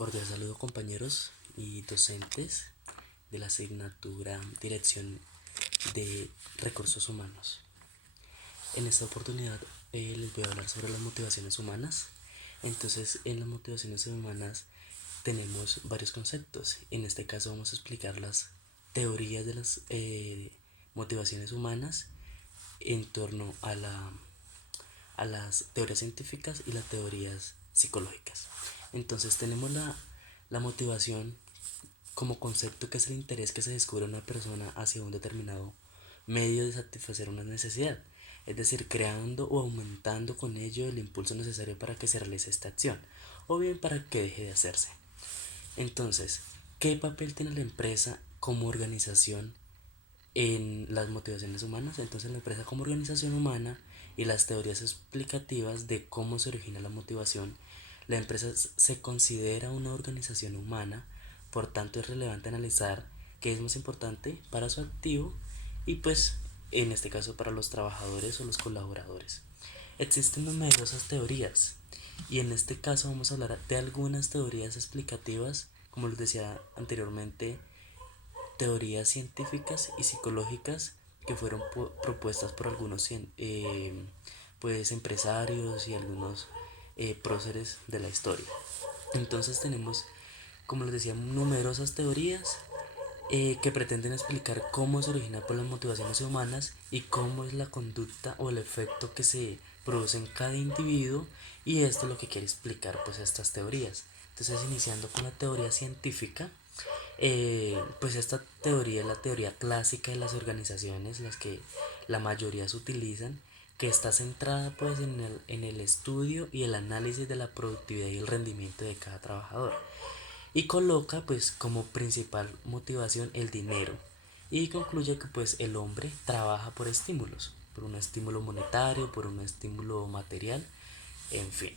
Cordial saludo compañeros y docentes de la asignatura Dirección de Recursos Humanos. En esta oportunidad les voy a hablar sobre las motivaciones humanas. Entonces, en las motivaciones humanas tenemos varios conceptos. En este caso vamos a explicar las teorías de las motivaciones humanas en torno a las teorías científicas y las teorías psicológicas. Entonces tenemos la motivación como concepto, que es el interés que se descubre una persona hacia un determinado medio de satisfacer una necesidad, es decir, creando o aumentando con ello el impulso necesario para que se realice esta acción, o bien para que deje de hacerse. Entonces, ¿qué papel tiene la empresa como organización en las motivaciones humanas? Entonces, la empresa como organización humana y las teorías explicativas de cómo se origina la motivación. La empresa se considera una organización humana, por tanto es relevante analizar qué es más importante para su activo y pues en este caso para los trabajadores o los colaboradores. Existen numerosas teorías y en este caso vamos a hablar de algunas teorías explicativas, como les decía anteriormente, teorías científicas y psicológicas que fueron propuestas por algunos pues empresarios y algunos próceres de la historia. Entonces tenemos, como les decía, numerosas teorías que pretenden explicar cómo se origina por las motivaciones humanas y cómo es la conducta o el efecto que se produce en cada individuo, y esto es lo que quiere explicar pues estas teorías. Entonces, iniciando con la teoría científica, pues esta teoría es la teoría clásica de las organizaciones, las que la mayoría se utilizan, que está centrada pues en el estudio y el análisis de la productividad y el rendimiento de cada trabajador, y coloca pues como principal motivación el dinero, y concluye que pues el hombre trabaja por estímulos, por un estímulo monetario, por un estímulo material, en fin.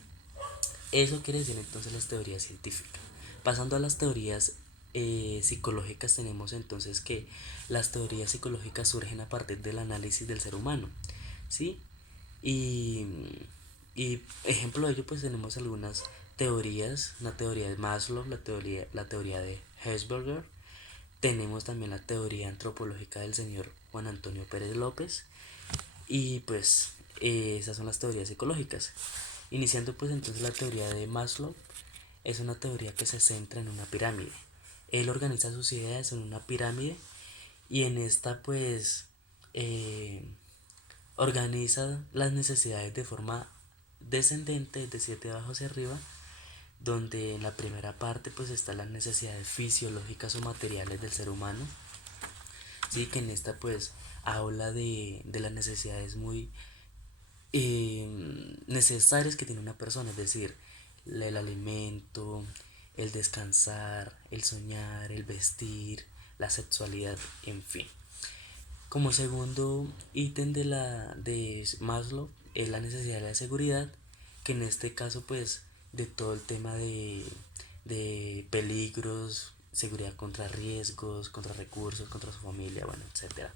Eso quiere decir entonces las teorías científicas. Pasando a las teorías psicológicas, tenemos entonces que las teorías psicológicas surgen a partir del análisis del ser humano, ¿sí? Y, y ejemplo de ello pues tenemos algunas teorías, una teoría de Maslow, la teoría de Hesberger, tenemos también la teoría antropológica del señor Juan Antonio Pérez López, y pues esas son las teorías psicológicas. Iniciando pues entonces la teoría de Maslow, es una teoría que se centra en una pirámide. Él organiza sus ideas en una pirámide y en esta pues eh, organiza las necesidades de forma descendente, es decir, de abajo hacia arriba, donde en la primera parte pues están las necesidades fisiológicas o materiales del ser humano, sí, que en esta pues habla de las necesidades muy necesarias que tiene una persona, es decir, el alimento, el descansar, el soñar, el vestir, la sexualidad, en fin. Como segundo ítem de Maslow es la necesidad de la seguridad, que en este caso pues de todo el tema de peligros, seguridad contra riesgos, contra recursos, contra su familia, bueno, etcétera.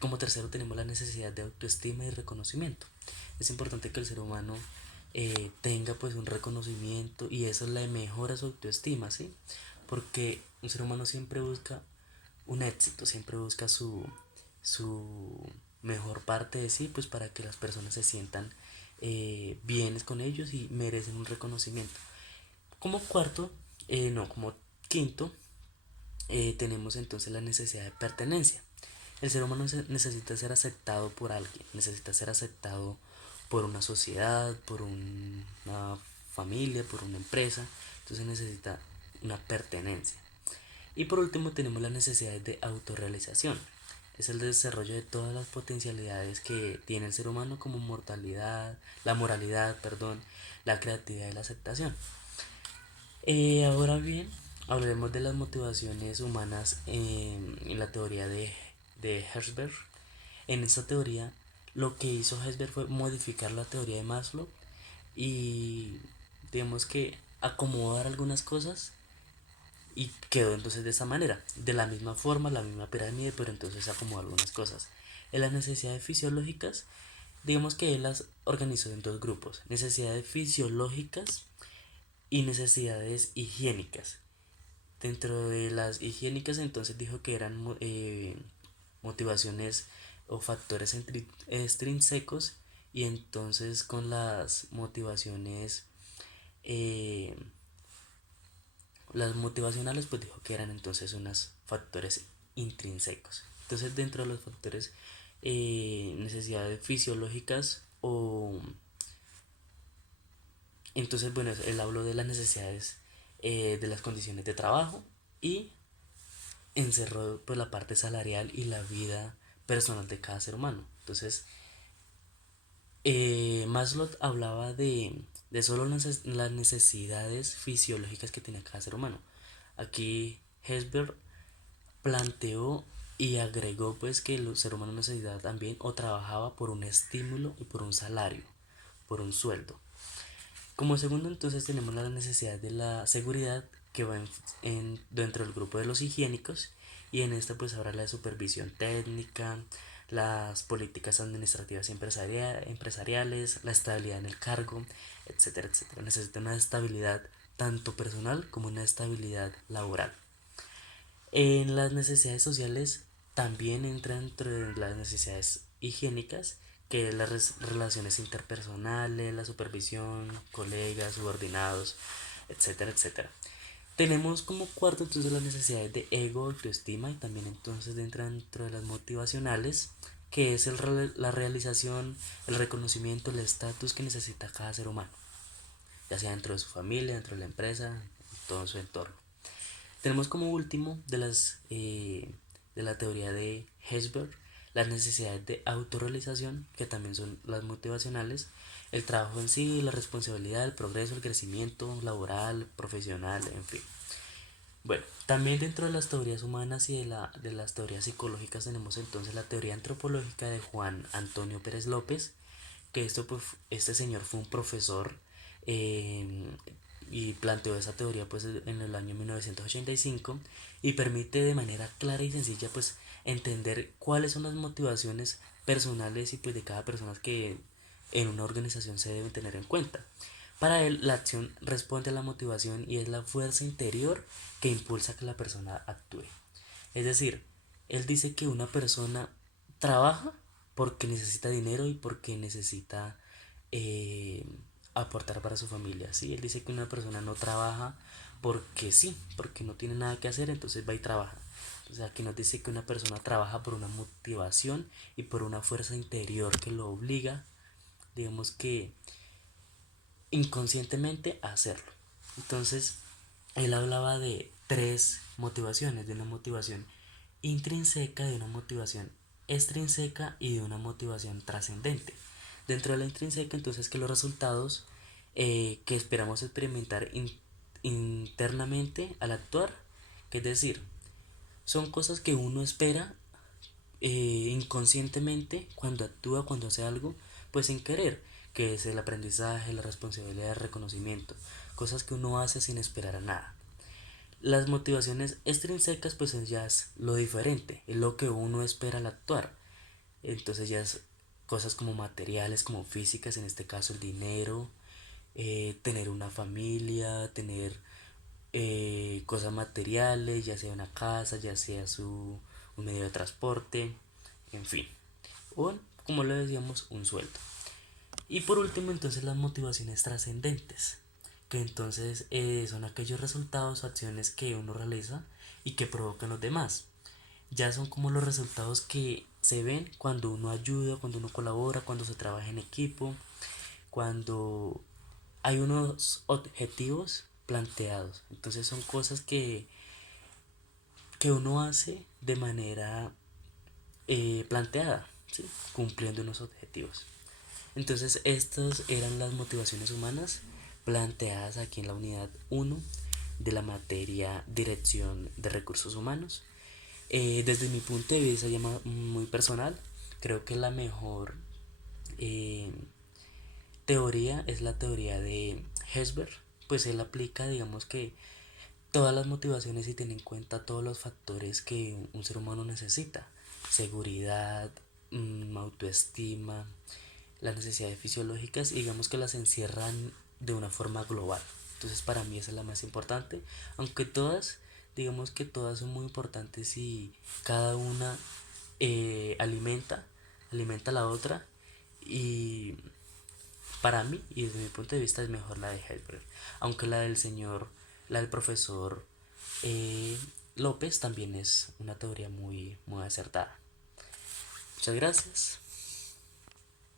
Como tercero tenemos la necesidad de autoestima y reconocimiento. Es importante que el ser humano tenga pues un reconocimiento, y eso le mejora su autoestima, ¿sí? Porque un ser humano siempre busca un éxito, siempre busca su mejor parte de sí, pues para que las personas se sientan bienes con ellos y merecen un reconocimiento. Como cuarto, no, como quinto, tenemos entonces la necesidad de pertenencia. El ser humano necesita ser aceptado por alguien, necesita ser aceptado por una sociedad, por una familia, por una empresa, entonces necesita una pertenencia. Y por último tenemos las necesidades de autorrealización. Es el desarrollo de todas las potencialidades que tiene el ser humano, como la moralidad, perdón, la creatividad y la aceptación. Ahora bien, hablaremos de las motivaciones humanas en la teoría de Herzberg. En esta teoría, lo que hizo Herzberg fue modificar la teoría de Maslow y digamos que acomodar algunas cosas, y quedó entonces de esa manera, de la misma forma, la misma pirámide, pero entonces acomodó algunas cosas. En las necesidades fisiológicas, digamos que él las organizó en dos grupos: necesidades fisiológicas y necesidades higiénicas. Dentro de las higiénicas entonces dijo que eran motivaciones o factores extrínsecos, y entonces con las motivaciones eh, las motivacionales pues dijo que eran entonces unos factores intrínsecos. Entonces dentro de los factores necesidades fisiológicas o entonces bueno, él habló de las necesidades de las condiciones de trabajo, y encerró pues la parte salarial y la vida personal de cada ser humano. Entonces Maslow hablaba de solo las necesidades fisiológicas que tenía cada ser humano. Aquí Hesberg planteó y agregó pues que el ser humano necesitaba también o trabajaba por un estímulo y por un salario, por un sueldo. Como segundo entonces tenemos la necesidad de la seguridad, que va dentro del grupo de los higiénicos, y en esta pues habrá la supervisión técnica, las políticas administrativas y empresariales, la estabilidad en el cargo, etcétera, etcétera. Necesita una estabilidad tanto personal como una estabilidad laboral. En las necesidades sociales también entra entre las necesidades higiénicas, que es las relaciones interpersonales, la supervisión, colegas, subordinados, etcétera, etcétera. Tenemos como cuarto entonces las necesidades de ego, autoestima, y también entonces entra dentro de las motivacionales, que es la realización, el reconocimiento, el estatus que necesita cada ser humano, ya sea dentro de su familia, dentro de la empresa, en todo su entorno. Tenemos como último de la teoría de Hesberg las necesidades de autorrealización, que también son las motivacionales, el trabajo en sí, la responsabilidad, el progreso, el crecimiento laboral, profesional, en fin. Bueno, también dentro de las teorías humanas y de las teorías psicológicas tenemos entonces la teoría antropológica de Juan Antonio Pérez López, que pues, este señor fue un profesor eh, y planteó esa teoría pues en el año 1985, y permite de manera clara y sencilla pues entender cuáles son las motivaciones personales y pues de cada persona que en una organización se deben tener en cuenta. Para él, la acción responde a la motivación y es la fuerza interior que impulsa a que la persona actúe. Es decir, él dice que una persona trabaja porque necesita dinero y porque necesita eh, aportar para su familia. ¿Sí? Él dice que una persona no trabaja porque sí, porque no tiene nada que hacer, entonces va y trabaja. O sea, aquí nos dice que una persona trabaja por una motivación y por una fuerza interior que lo obliga, digamos que inconscientemente, a hacerlo. Entonces, él hablaba de tres motivaciones: de una motivación intrínseca, de una motivación extrínseca y de una motivación trascendente. Dentro de la intrínseca, entonces, que los resultados que esperamos experimentar internamente al actuar, que es decir, son cosas que uno espera inconscientemente cuando actúa, cuando hace algo, pues sin querer, que es el aprendizaje, la responsabilidad, el reconocimiento, cosas que uno hace sin esperar a nada. Las motivaciones extrínsecas pues ya es lo diferente, es lo que uno espera al actuar. Entonces ya es cosas como materiales, como físicas, en este caso el dinero, tener una familia, tener cosas materiales, ya sea una casa, ya sea un medio de transporte, en fin. O como lo decíamos, un sueldo. Y por último entonces las motivaciones trascendentes, que entonces son aquellos resultados o acciones que uno realiza y que provocan los demás. Ya son como los resultados que se ven cuando uno ayuda, cuando uno colabora, cuando se trabaja en equipo, cuando hay unos objetivos planteados. Entonces son cosas que uno hace de manera planteada, ¿sí? Cumpliendo unos objetivos. Entonces estas eran las motivaciones humanas planteadas aquí en la unidad 1 de la materia Dirección de Recursos Humanos. Desde mi punto de vista ya muy personal, creo que la mejor eh, teoría es la teoría de Hesberg, pues él aplica, digamos que todas las motivaciones y tiene en cuenta todos los factores que un ser humano necesita: seguridad, autoestima, las necesidades fisiológicas, y digamos que las encierran de una forma global. Entonces para mí esa es la más importante, aunque todas, digamos que todas son muy importantes y cada una alimenta a la otra, y para mí y desde mi punto de vista es mejor la de Heidelberg, aunque la del profesor eh, López también es una teoría muy acertada. Muchas gracias.